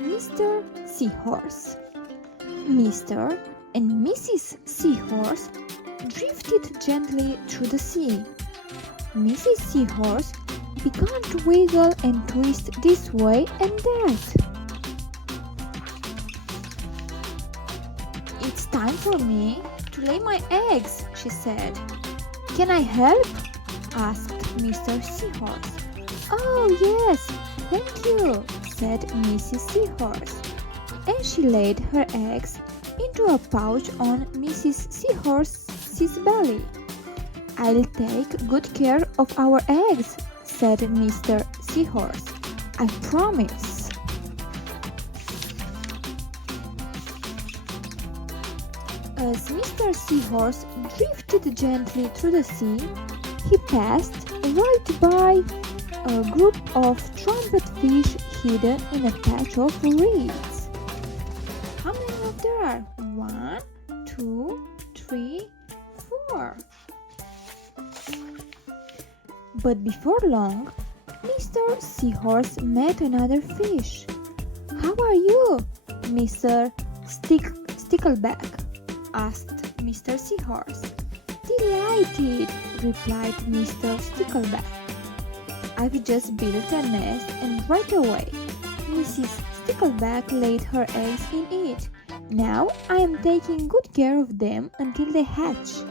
Mr. Seahorse. Mr. and Mrs. Seahorse drifted gently through the sea. Mrs. Seahorse began to wiggle and twist this way and that. "It's time for me to lay my eggs," she said. "Can I help?" asked Mr. Seahorse. "Oh, yes, thank you," said Mrs. Seahorse, and she laid her eggs into a pouch on Mrs. Seahorse's belly. "I'll take good care of our eggs," said Mr. Seahorse. "I promise." As Mr. Seahorse drifted gently through the sea, he passed right by a group of trumpet fish hidden in a patch of reeds. How many of there are? 1, 2, 3, 4. But before long, Mr. Seahorse met another fish. "How are you, Mr. Stickleback?" asked Mr. Seahorse. "Delighted," replied Mr. Stickleback. "I've just built a nest and right away Mrs. Stickleback laid her eggs in it. Now I am taking good care of them until they hatch."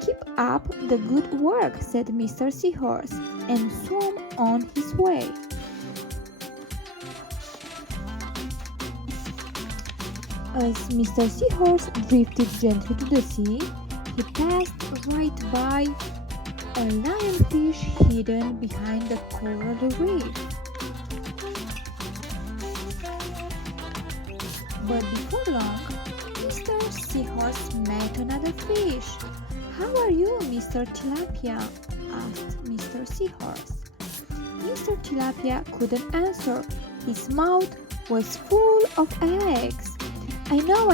"Keep up the good work," said Mr. Seahorse, and swam on his way. As Mr. Seahorse drifted gently to the sea, he passed right by a lionfish hidden behind the coral reef. But before long, Mr. Seahorse met another fish. "How are you, Mr. Tilapia?" asked Mr. Seahorse. Mr. Tilapia couldn't answer. His mouth was full of eggs. I know,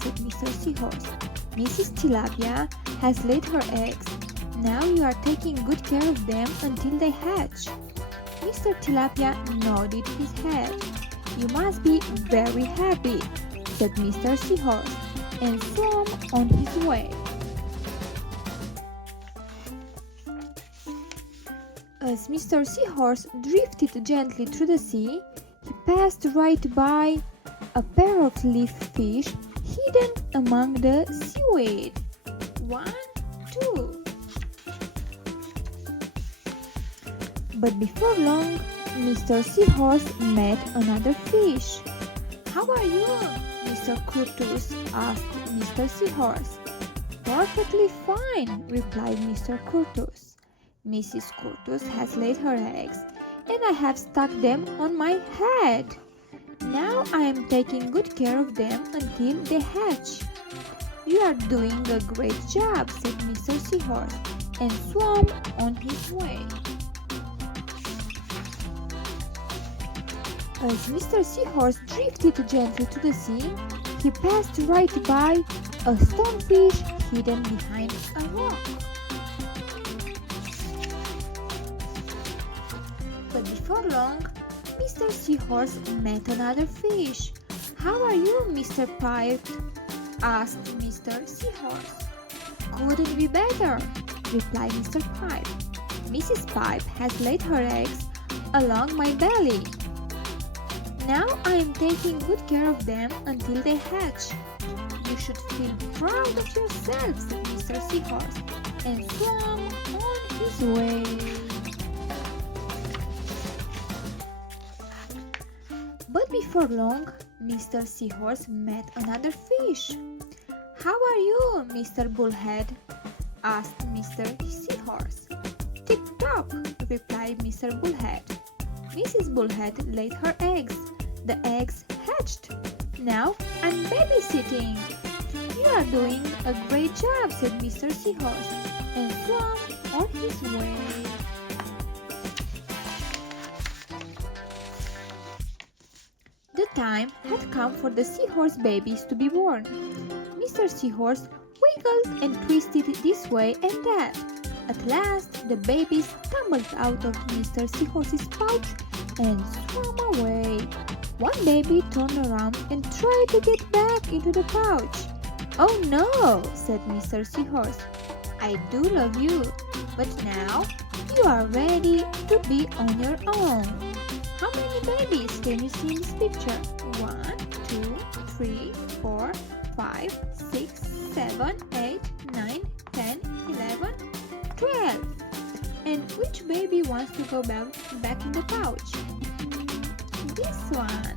said Mr. Seahorse. "Mrs. Tilapia has laid her eggs. Now you are taking good care of them until they hatch." Mr. Tilapia nodded his head. "You must be very happy," said Mr. Seahorse, and swam on his way. As Mr. Seahorse drifted gently through the sea, he passed right by a pair of leaf fish hidden among the seaweed. 1, 2. But before long, Mr. Seahorse met another fish. "How are you, Mr. Curtus?" asked Mr. Seahorse. "Perfectly fine," replied Mr. Curtus. "Mrs. Curtus has laid her eggs, and I have stuck them on my head. Now I am taking good care of them until they hatch." "You are doing a great job," said Mr. Seahorse, and swam on his way. As Mr. Seahorse drifted gently to the sea, he passed right by a stonefish hidden behind a rock. But before long, Mr. Seahorse met another fish. "How are you, Mr. Pipe?" asked Mr. Seahorse. "Couldn't be better," replied Mr. Pipe. "Mrs. Pipe has laid her eggs along my belly. Now I am taking good care of them until they hatch." "You should feel proud of yourself," said Mr. Seahorse, and swam on his way. But before long, Mr. Seahorse met another fish. "How are you, Mr. Bullhead?" asked Mr. Seahorse. "Tip-top," replied Mr. Bullhead. Mrs. Bullhead laid her eggs. The eggs hatched. "Now I'm babysitting." "You are doing a great job," said Mr. Seahorse, and swam on his way. The time had come for the seahorse babies to be born. Mr. Seahorse wiggled and twisted this way and that. At last, the babies tumbled out of Mr. Seahorse's pouch and swam away. One baby turned around and tried to get back into the pouch. "Oh no," said Mr. Seahorse. "I do love you, but now you are ready to be on your own." How many babies can you see in this picture? 1, 2, 3, 4, 5, 6, 7, 8, 9, 10, 11, 12. And which baby wants to go back in the pouch? This one.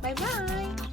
Bye-bye.